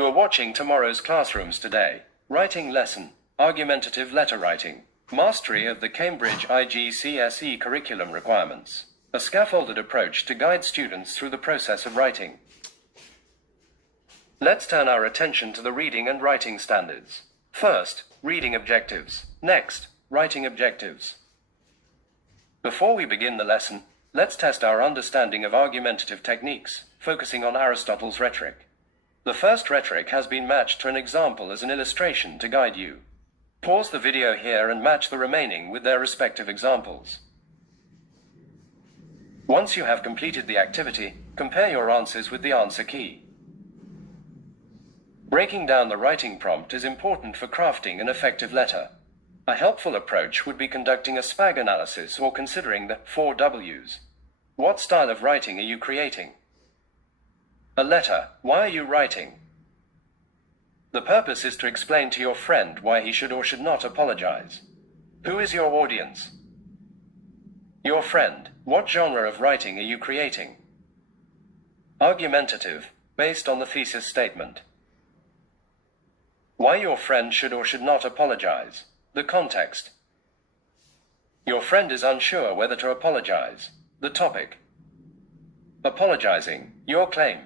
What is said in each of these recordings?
You are watching tomorrow's classrooms today. Writing lesson, Argumentative Letter Writing, Mastery of the Cambridge IGCSE curriculum requirements. A scaffolded approach to guide students through the process of writing. Let's turn our attention to the reading and writing standards. First, reading objectives. Next, writing objectives. Before we begin the lesson, let's test our understanding of argumentative techniques, focusing on Aristotle's Rhetoric. The first rhetoric has been matched to an example as an illustration to guide you. Pause the video here and match the remaining with their respective examples. Once you have completed the activity, compare your answers with the answer key. Breaking down the writing prompt is important for crafting an effective letter. A helpful approach would be conducting a SPAG analysis or considering the 4 W's. What style of writing are you creating? A letter. Why are you writing? The purpose is to explain to your friend why he should or should not apologize. Who is your audience? Your friend. What genre of writing are you creating? Argumentative, based on the thesis statement. Why your friend should or should not apologize. The context. Your friend is unsure whether to apologize. The topic. Apologizing. Your claim.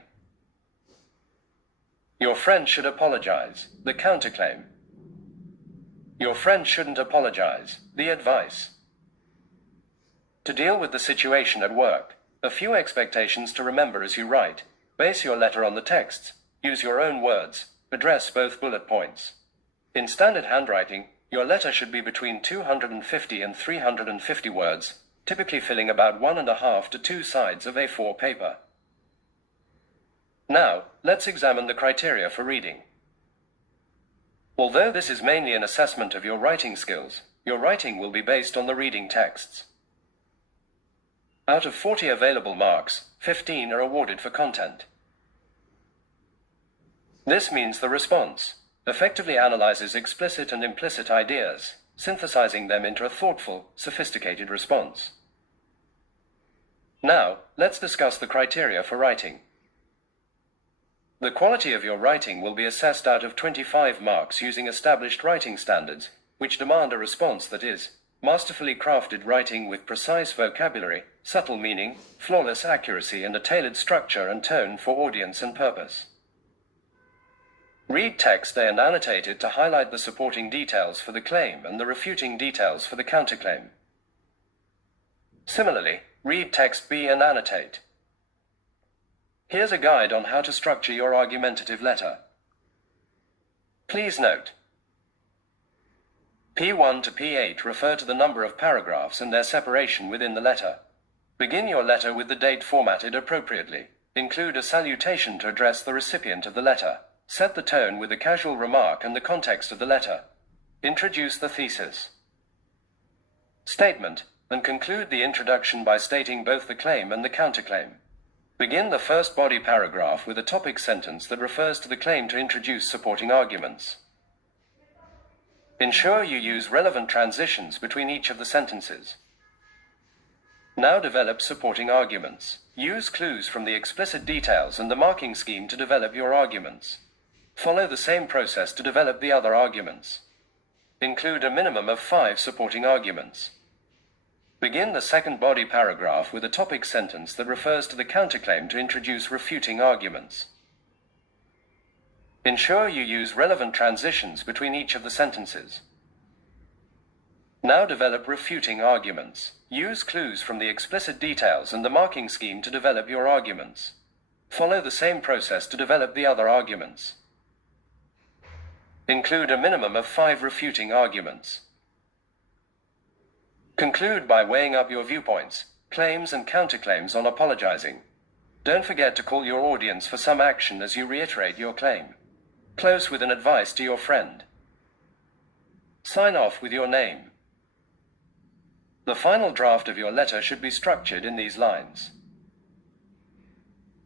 Your friend should apologize. The counterclaim. Your friend shouldn't apologize. The advice. To deal with the situation at work, a few expectations to remember as you write. Base your letter on the texts. Use your own words. Address both bullet points. In standard handwriting, your letter should be between 250 and 350 words, typically filling about 1.5 to 2 sides of A4 paper. Now, let's examine the criteria for reading. Although this is mainly an assessment of your writing skills, your writing will be based on the reading texts. Out of 40 available marks, 15 are awarded for content. This means the response effectively analyzes explicit and implicit ideas, synthesizing them into a thoughtful, sophisticated response. Now, let's discuss the criteria for writing. The quality of your writing will be assessed out of 25 marks using established writing standards, which demand a response that is masterfully crafted writing with precise vocabulary, subtle meaning, flawless accuracy, and a tailored structure and tone for audience and purpose. Read text A and annotate it to highlight the supporting details for the claim and the refuting details for the counterclaim. Similarly, read text B and annotate. Here's a guide on how to structure your argumentative letter. Please note, P1 to P8 refer to the number of paragraphs and their separation within the letter. Begin your letter with the date formatted appropriately. Include a salutation to address the recipient of the letter. Set the tone with a casual remark and the context of the letter. Introduce the thesis, statement, and conclude the introduction by stating both the claim and the counterclaim. Begin the first body paragraph with a topic sentence that refers to the claim to introduce supporting arguments. Ensure you use relevant transitions between each of the sentences. Now develop supporting arguments. Use clues from the explicit details and the marking scheme to develop your arguments. Follow the same process to develop the other arguments. Include a minimum of 5 supporting arguments. Begin the second body paragraph with a topic sentence that refers to the counterclaim to introduce refuting arguments. Ensure you use relevant transitions between each of the sentences. Now develop refuting arguments. Use clues from the explicit details and the marking scheme to develop your arguments. Follow the same process to develop the other arguments. Include a minimum of 5 refuting arguments. Conclude by weighing up your viewpoints, claims and counterclaims on apologizing. Don't forget to call your audience for some action as you reiterate your claim. Close with an advice to your friend. Sign off with your name. The final draft of your letter should be structured in these lines.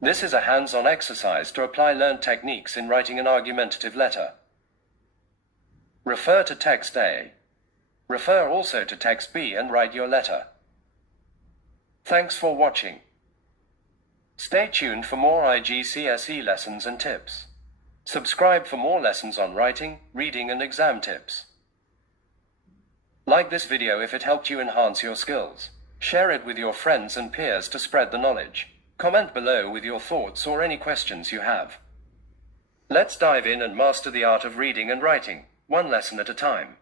This is a hands-on exercise to apply learned techniques in writing an argumentative letter. Refer to text A. Refer also to text B and write your letter. Thanks for watching. Stay tuned for more IGCSE lessons and tips. Subscribe for more lessons on writing, reading, and exam tips. Like this video if it helped you enhance your skills. Share it with your friends and peers to spread the knowledge. Comment below with your thoughts or any questions you have. Let's dive in and master the art of reading and writing, one lesson at a time.